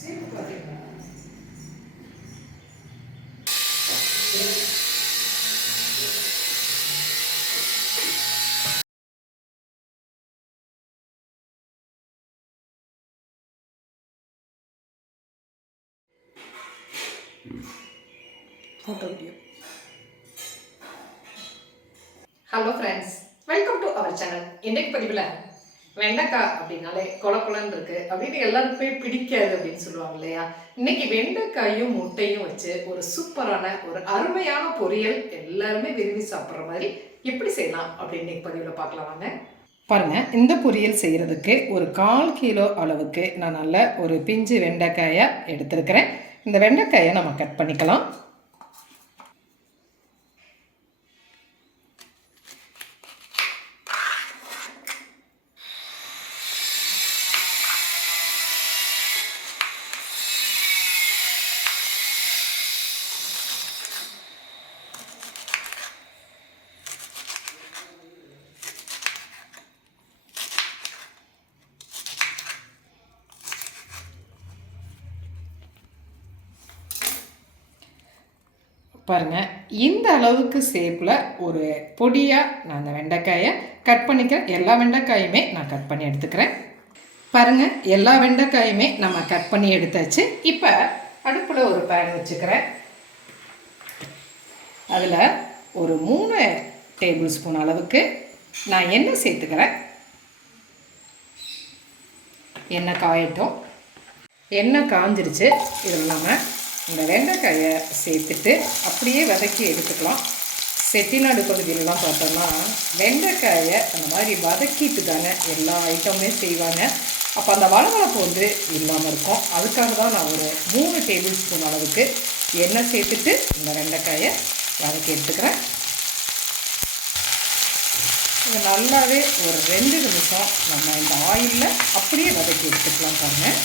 சீப்பு பார்த்தீங்களா photo video hello friends welcome to our channel இன்றைக்கு பதிவில் வெண்டைக்காய் அப்படின்னாலே கொல கொலன்னு இருக்கு. அப்படின்னு எல்லாருக்குமே பிடிக்காது அப்படின்னு சொல்லுவாங்க இல்லையா? இன்னைக்கு வெண்டைக்காயும் முட்டையும் வச்சு ஒரு சூப்பரான ஒரு அருமையான பொரியல் எல்லாருமே விரும்பி சாப்பிட்ற மாதிரி எப்படி செய்யலாம் அப்படின்னு இன்னைக்கு பதிவில் பார்க்கலாம் வாங்க. பாருங்க இந்த பொரியல் செய்கிறதுக்கு ஒரு கால் கிலோ அளவுக்கு நான் நல்ல ஒரு பிஞ்சு வெண்டைக்காயை எடுத்திருக்கிறேன். இந்த வெண்டைக்காயை நம்ம கட் பண்ணிக்கலாம். பாருங்கள் இந்த அளவுக்கு ஷேப்பில் ஒரு பொடியாக நான் அந்த வெண்டைக்காயை கட் பண்ணிக்கிறேன். எல்லா வெண்டைக்காயுமே நான் கட் பண்ணி எடுத்துக்கிறேன். பாருங்கள் எல்லா வெண்டைக்காயுமே நம்ம கட் பண்ணி எடுத்தாச்சு. இப்போ அடுப்பில் ஒரு பேன் வச்சுக்கிறேன். அதில் ஒரு மூணு டேபிள் ஸ்பூன் அளவுக்கு நான் எண்ணெய் சேர்த்துக்கிறேன். எண்ணெய் காயட்டும். எண்ணெய் காஞ்சிருச்சு. இதில் நம்ம இந்த வெண்டைக்காயை சேர்த்துட்டு அப்படியே வதக்கி எடுத்துக்கலாம். செட்டிநாடு பகுதியிலலாம் பார்த்தோம்னா வெண்டைக்காயை அந்த மாதிரி வதக்கிட்டு தானே எல்லா ஐட்டமுமே செய்வாங்க. அப்போ அந்த வளவளப்பு வந்து இல்லாமல் இருக்கும். அதுக்காக தான் நான் ஒரு மூணு டேபிள் ஸ்பூன் அளவுக்கு எண்ணெய் சேர்த்துட்டு இந்த வெண்டைக்காயை வதக்கி எடுத்துக்கிறேன். இது நல்லாவே ஒரு ரெண்டு நிமிஷம் நம்ம இந்த ஆயிலில் அப்படியே வதக்கி எடுத்துக்கலாம் பாருங்கள்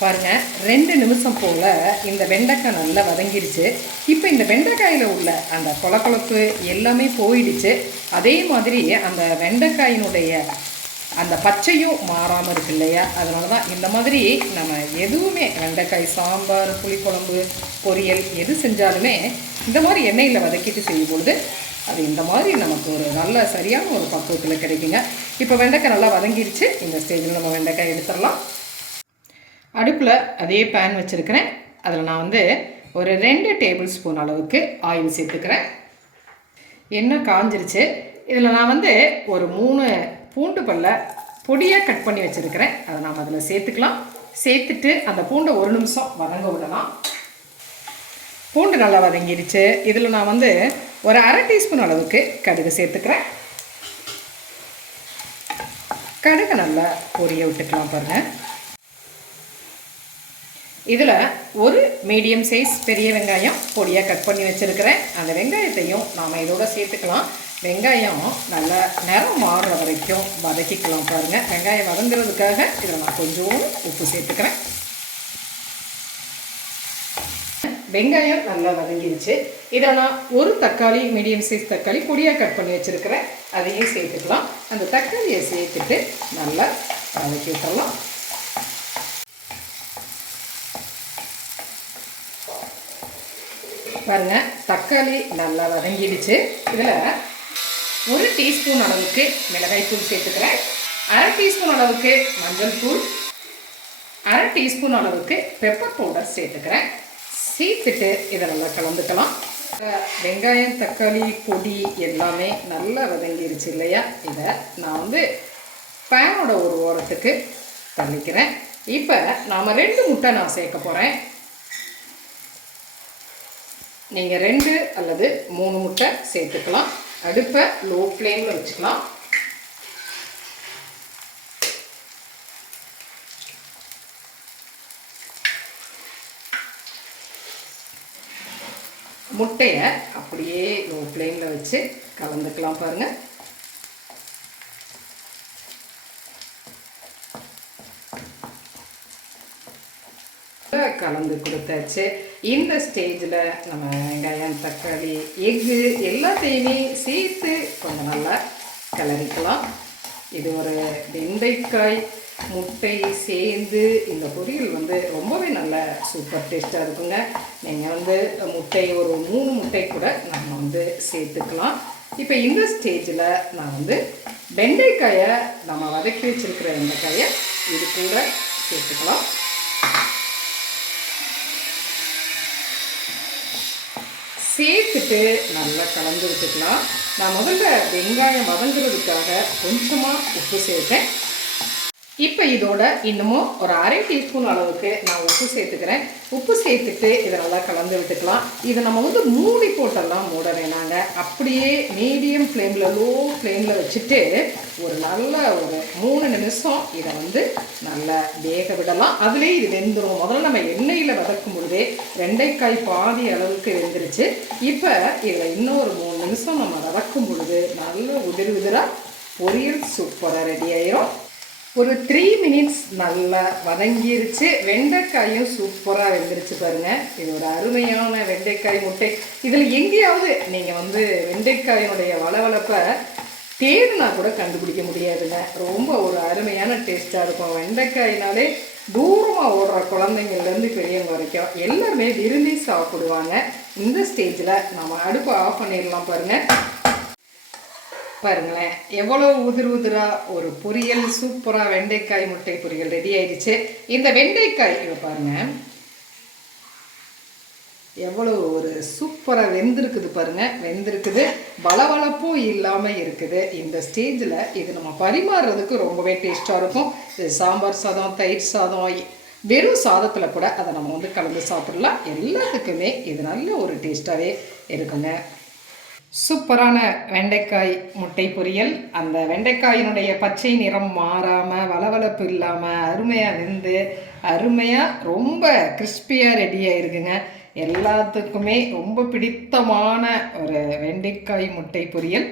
பாருங்கள் ரெண்டு நிமிஷம் போல் இந்த வெண்டைக்காய் நல்லா வதங்கிருச்சு. இப்போ இந்த வெண்டைக்காயில் உள்ள அந்த கொலக்கொலப்பு எல்லாமே போயிடுச்சு. அதே மாதிரி அந்த வெண்டைக்காயினுடைய அந்த பச்சையும் மாறாமல் இருக்கு இல்லையா? அதனால தான் இந்த மாதிரி நம்ம எதுவுமே வெண்டைக்காய் சாம்பார் புளிக்குழம்பு பொரியல் எது செஞ்சாலுமே இந்த மாதிரி எண்ணெயில் வதக்கிட்டு செய்யும் பொழுது அது இந்த மாதிரி நமக்கு ஒரு நல்ல சரியான ஒரு பக்குவத்தில் கிடைக்குங்க. இப்போ வெண்டைக்காய் நல்லா வதங்கிருச்சு. இந்த ஸ்டேஜில் நம்ம வெண்டைக்காய் எடுத்துடலாம். அடுப்பில் அதே பேன் வச்சுருக்கிறேன். அதில் நான் வந்து ஒரு ரெண்டு டேபிள் ஸ்பூன் அளவுக்கு ஆயில் சேர்த்துக்கிறேன். எண்ணெய் காஞ்சிருச்சு. இதில் நான் வந்து ஒரு மூணு பூண்டு பல்ல பொடியாக கட் பண்ணி வச்சுருக்கிறேன். அதை நாம் அதில் சேர்த்துக்கலாம். சேர்த்துட்டு அந்த பூண்டை ஒரு நிமிஷம் வதங்க விடலாம். பூண்டு நல்லா வதங்கிடுச்சு இதில் நான் வந்து ஒரு அரை டீஸ்பூன் அளவுக்கு கடுகு சேர்த்துக்கிறேன். கடுகு நல்லா பொரிய விட்டுக்கலாம் பாருங்கள் இதில் ஒரு மீடியம் சைஸ் பெரிய வெங்காயம் பொடியாக கட் பண்ணி வச்சுருக்கிறேன். அந்த வெங்காயத்தையும் நாம் இதோடு சேர்த்துக்கலாம். வெங்காயம் நல்லா நிறம் மாறுற வரைக்கும் வதக்கிக்கலாம் பாருங்கள் வெங்காயம் வதங்குறதுக்காக இதில் நான் கொஞ்சம் உப்பு சேர்த்துக்கிறேன். வெங்காயம் நல்லா வதங்கிடுச்சு இதை நான் ஒரு தக்காளி மீடியம் சைஸ் தக்காளி பொடியாக கட் பண்ணி வச்சுருக்கிறேன். அதையும் சேர்த்துக்கலாம். அந்த தக்காளியை சேர்த்துட்டு நல்லா வதக்கி விட்டுறலாம். பாருங்கள் தக்காளி நல்லா வதங்கிடுச்சு. இதில் ஒரு டீஸ்பூன் அளவுக்கு மிளகாய்த்தூள் சேர்த்துக்கிறேன். அரை டீஸ்பூன் அளவுக்கு மஞ்சள் தூள். அரை டீஸ்பூன் அளவுக்கு பெப்பர் பவுடர் சேர்த்துக்கிறேன். சேர்த்துட்டு இதை நல்லா கலந்துக்கலாம். வெங்காயம் தக்காளி பொடி எல்லாமே நல்லா வதங்கிருச்சு இல்லையா? இதை நான் வந்து பேனோட ஒரு ஓரத்துக்கு தள்ளிக்கிறேன். இப்போ நாம் ரெண்டு முட்டை நான் சேர்க்க போகிறேன் நீங்கள் ரெண்டு அல்லது மூணு முட்டை சேர்த்துக்கலாம். அடுப்பை லோ ஃப்ளேமில் வச்சுக்கலாம். முட்டையை அப்படியே லோ ஃப்ளேமில் வச்சு கலந்துக்கலாம் பாருங்கள் கலந்து கொடுத்தாச்சு. இந்த ஸ்டேஜில் நம்ம வெங்காயம் தக்காளி எக்கு எல்லாத்தையுமே சேர்த்து கொஞ்சம் நல்லா கிளறிக்கலாம் இது ஒரு வெண்டைக்காய் முட்டை சேர்ந்து இந்த பொரியல் வந்து ரொம்பவே நல்ல சூப்பர் டேஸ்ட்டாக இருக்குங்க. நீங்கள் வந்து முட்டை ஒரு மூணு முட்டை கூட நம்ம வந்து சேர்த்துக்கலாம். இப்போ இந்த ஸ்டேஜில் நான் வந்து வெண்டைக்காயை நம்ம வதக்கி வச்சிருக்கிற வெண்டைக்காயை இது கூட சேர்த்துக்கலாம். சேர்த்துட்டு நல்லா கலந்து விட்டுக்கலாம். நான் முதல்ல வெங்காயம் வதங்குறதுக்காக கொஞ்சமாக உப்பு சேர்த்தேன். இப்போ இதோட இன்னமும் ஒரு அரை டீஸ்பூன் அளவுக்கு நான் உப்பு சேர்த்துக்கிறேன். உப்பு சேர்த்துட்டு இதை நல்லா கலந்து விட்டுக்கலாம். இதை நம்ம வந்து மூடி போட்டெல்லாம் மூட அப்படியே மீடியம் ஃப்ளேமில் லோ ஃப்ளேமில் வச்சுட்டு ஒரு நல்ல ஒரு மூணு நிமிஷம் இதை வந்து நல்லா வேக விடலாம். அதுலேயே இது வெந்துடும் முதல்ல நம்ம எண்ணெயில் வதக்கும் பொழுதே வெண்டைக்காய் பாதி அளவுக்கு வெந்துருச்சு. இப்போ இதில் இன்னொரு மூணு நிமிஷம் நம்ம வதக்கும் பொழுது நல்ல உதிர் உதிராக பொரியல் சூப்பராக ரெடி ஆயிரும். ஒரு த்ரீ மினிட்ஸ் நல்லா வதங்கிருச்சு. வெண்டைக்காயும் சூப்பராக வெந்துருச்சு பாருங்க. இது ஒரு அருமையான வெண்டைக்காய் முட்டை. இதில் எங்கேயாவது நீங்கள் வந்து வெண்டைக்காயினுடைய வளவளப்பை தேடுனா கூட கண்டுபிடிக்க முடியாதுங்க. ரொம்ப ஒரு அருமையான டேஸ்ட்டாக இருக்கும். வெண்டைக்காயினாலே தூரமாக ஓடுற குழந்தைங்கள்லேருந்து பெரியவங்க வரைக்கும் எல்லாருமே விரும்பி சாப்பிடுவாங்க. இந்த ஸ்டேஜில் நம்ம அடுப்பை ஆஃப் பண்ணிடலாம் பாருங்கள் பாருங்களேன். எவ்வளோ உதிர் உதிரா ஒரு பொரியல் சூப்பராக வெண்டைக்காய் முட்டை பொரியல் ரெடி ஆயிடுச்சு. இந்த வெண்டைக்காய் இங்கே பாருங்க. எவ்வளோ ஒரு சூப்பராக வெந்திருக்குது பாருங்க. வெந்திருக்குது. வளவளப்பும் இல்லாமல் இருக்குது. இந்த ஸ்டேஜில் இது நம்ம பரிமாறுறதுக்கு ரொம்பவே டேஸ்ட்டாக இருக்கும். இது சாம்பார் சாதம் தயிர் சாதம் வெறும் சாதத்தில் கூட அதை நம்ம வந்து கலந்து சாப்பிடலாம். எல்லாத்துக்குமே இது நல்ல ஒரு டேஸ்ட்டாகவே இருக்குங்க. சூப்பரான வெண்டைக்காய் முட்டை பொரியல். அந்த வெண்டைக்காயினுடைய பச்சை நிறம் மாறாமல் வளவளப்பு இல்லாமல் அருமையாக இருந்து அருமையாக ரொம்ப கிறிஸ்பியாக ரெடியாக இருக்குங்க எல்லாத்துக்குமே ரொம்ப பிடித்தமான ஒரு வெண்டைக்காய் முட்டை பொரியல்.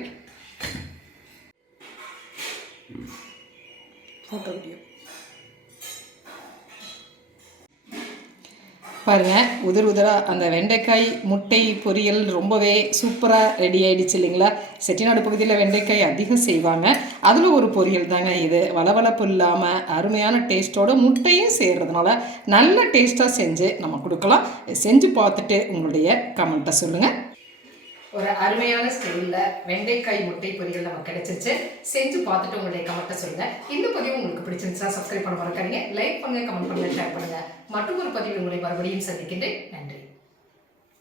பாருங்கள் பாருங்க உதிர் உதிராக அந்த வெண்டைக்காய் முட்டை பொரியல் ரொம்பவே சூப்பராக ரெடி ஆகிடுச்சு இல்லைங்களா? செட்டிநாடு பகுதியில் வெண்டைக்காய் அதிகம் செய்வாங்க. அதில் ஒரு பொரியல் தாங்க இது. வளவளப்பு இல்லாமல் அருமையான டேஸ்ட்டோட முட்டையும் செய்கிறதுனால நல்ல டேஸ்ட்டாக செஞ்சு நம்ம கொடுக்கலாம். செஞ்சு பார்த்துட்டு உங்களுடைய கமெண்ட்டை சொல்லுங்கள் ஒரு அருமையான ஸ்டைலில் வெண்டைக்காய் முட்டை பொரியல் நமக்கு கிடைச்சிருச்சு. செஞ்சு பார்த்துட்டு உங்களுடைய கமெண்ட்டை சொல்லுங்கள் இந்த பதிவு உங்களுக்கு பிடிச்சிருந்துச்சா சப்ஸ்கிரைப் பண்ண மறக்காதீங்க. லைக் பண்ணுங்கள் கமெண்ட் பண்ணுங்கள் ஷேர் பண்ணுங்கள் மற்றும் ஒரு பதிவு உங்களை மறுபடியும் சந்திக்கின்றேன். நன்றி.